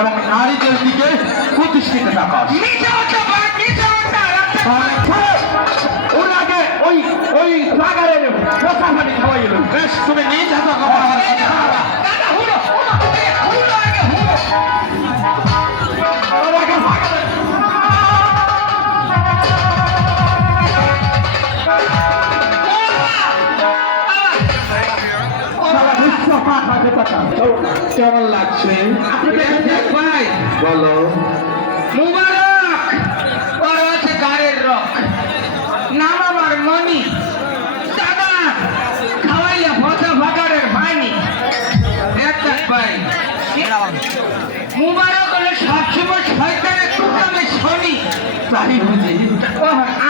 এবং নারীদের দিকে প্রতিষ্ঠিত আগে ওই ওই সাগারের পোষা পানি খাওয়াই বেশ তুমি নিজ হাতে কথা কেমন লাগছে ভাই বলো। মুবারক! ওর হচ্ছে গাড়ির রক। নাম আমার মনি দাদা খাওয়াইয়া ফসা ফাটারের ভাইনি। একটা ভাই মুবারক হলে সবসময় শয়তানের কুকামে শনি। তাই বুঝি।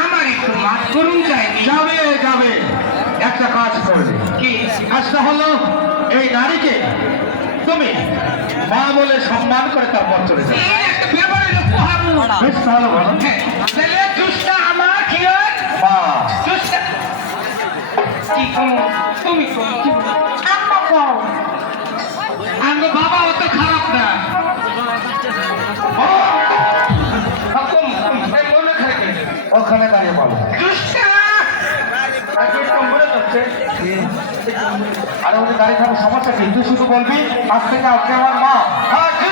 আমার একটু মাফ করুন চাইনি যাবে যাবে। একটা কাজ করবে কি? কাজটা হলো? এই নারীকে তুমি মা বলে সম্মান করে তারপর চলে যাবে এই একটা ব্যাপার হলো পোহাবো বেশ হ্যাঁ, তুমি কোন কি বলো? আম্মা কও আঙ্গ বাবা অত খারাপ না। হুকুম, এই মনে থাকে। ওখানে দাঁড়িয়ে বলো। হচ্ছে আরে ওদের দাঁড়িয়ে থাকার সমস্যা কি? তুই শুধু বলবি, আজ থেকে আপনি আমার মা। হ্যাঁ আজকে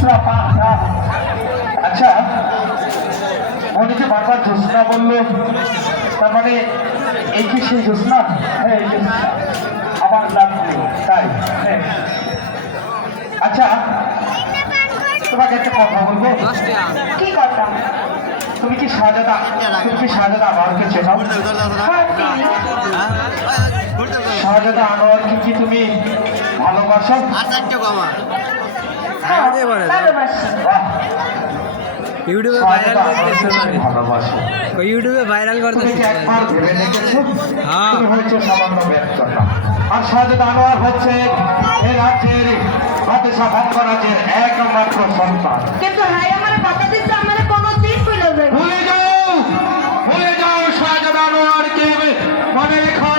সারা পাখা আচ্ছা মনিকে বারবার জোসনা বলল। তার মানে এই কি সেই জোসনা হ্যাঁ। আমার লাগবে তাই হ্যাঁ। আচ্ছা তোমাকে একটা কথা বলব। কি কথা? তুমি কি শাহজাদা তুমি কি শাহজাদা আনোয়ারকে চেনো? হ্যাঁ। শাহজাদা আনোয়ারকে কি তুমি ভালোবাসো? হ্যাঁ, ভালোবাসি। ইউটিউবে ভাইরাল করতে ভালোবাসো। ইউটিউবে ভাইরাল করতে কি একবার ভেবে দেখেছ? হ্যাঁ। হয়েছে সামান্য ব্যর্থতা আর শাহজাদা আনোয়ার হচ্ছে এই রাজ্যের একমাত্র সন্তান। কিন্তু হাই আমার কথা দিচ্ছে আমার কোনো দিন কইলো যাবে ভুলে যাও ভুলে যাও শাহজাদা আনোয়ারকে মনে রেখো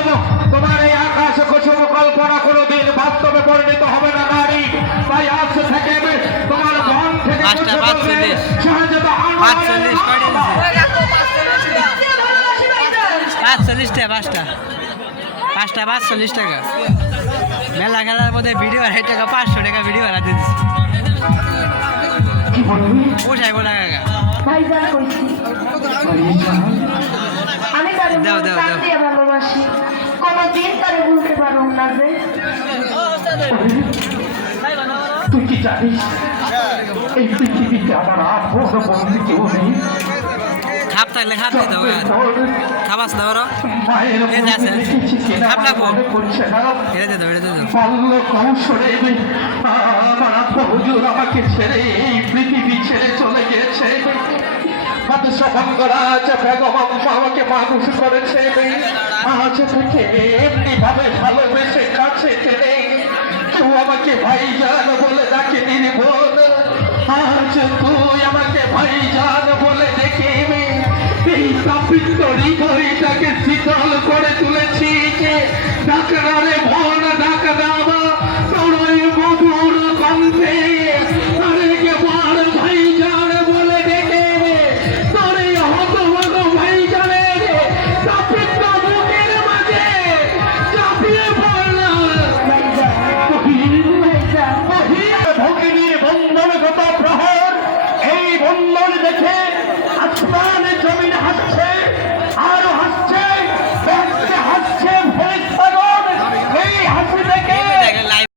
তোমার এই আকাশ কুসুম কল্পনা কোনোদিন বাস্তবে পরিণত হবে না নারী। তাই আজ পাঁচটা, পাঁচচল্লিশ। পাঁচচল্লিশ কয়টা আনোয়ারের দিছে? ভালোবাসি ভাইজান পাঁচচল্লিশ টাকা পাঁচটা। পাঁচটা পাঁচচল্লিশ টাকা। মেলা খেলার মধ্যে ভিডিও আড়াই টাকা পাঁচশো টাকা ভিডিও ভাড়া দিয়ে দিচ্ছে। কি বলবি পোষাইবো না কাকা দাও, দাও, দাও। দিয়ে ভালোবাসি কোনো দিন তারে ভুলতে পারব না যে। তুই কি জানিস? এই পৃথিবীতে আমার আপন বন্ধু কেউ নেই। খাপ থাকলে খাপ দিতে হবে আর কিনা খাপ এটা এটা কৌশলে আমার হুজুর আমাকে ছেড়ে এই পৃথিবী ছেড়ে চলে গেছে বাদশাহ ভঙ্গরাজ বেগম আম্মা আমাকে মানুষ করেছে। আজ থেকে এমনি ভাবে ভালোবেসে কাছে টেনে কেউ আমাকে ভাইজান বলে তাপিত হৃদয়টাকে শীতল করে তুলেছি যে ডাকনারে মন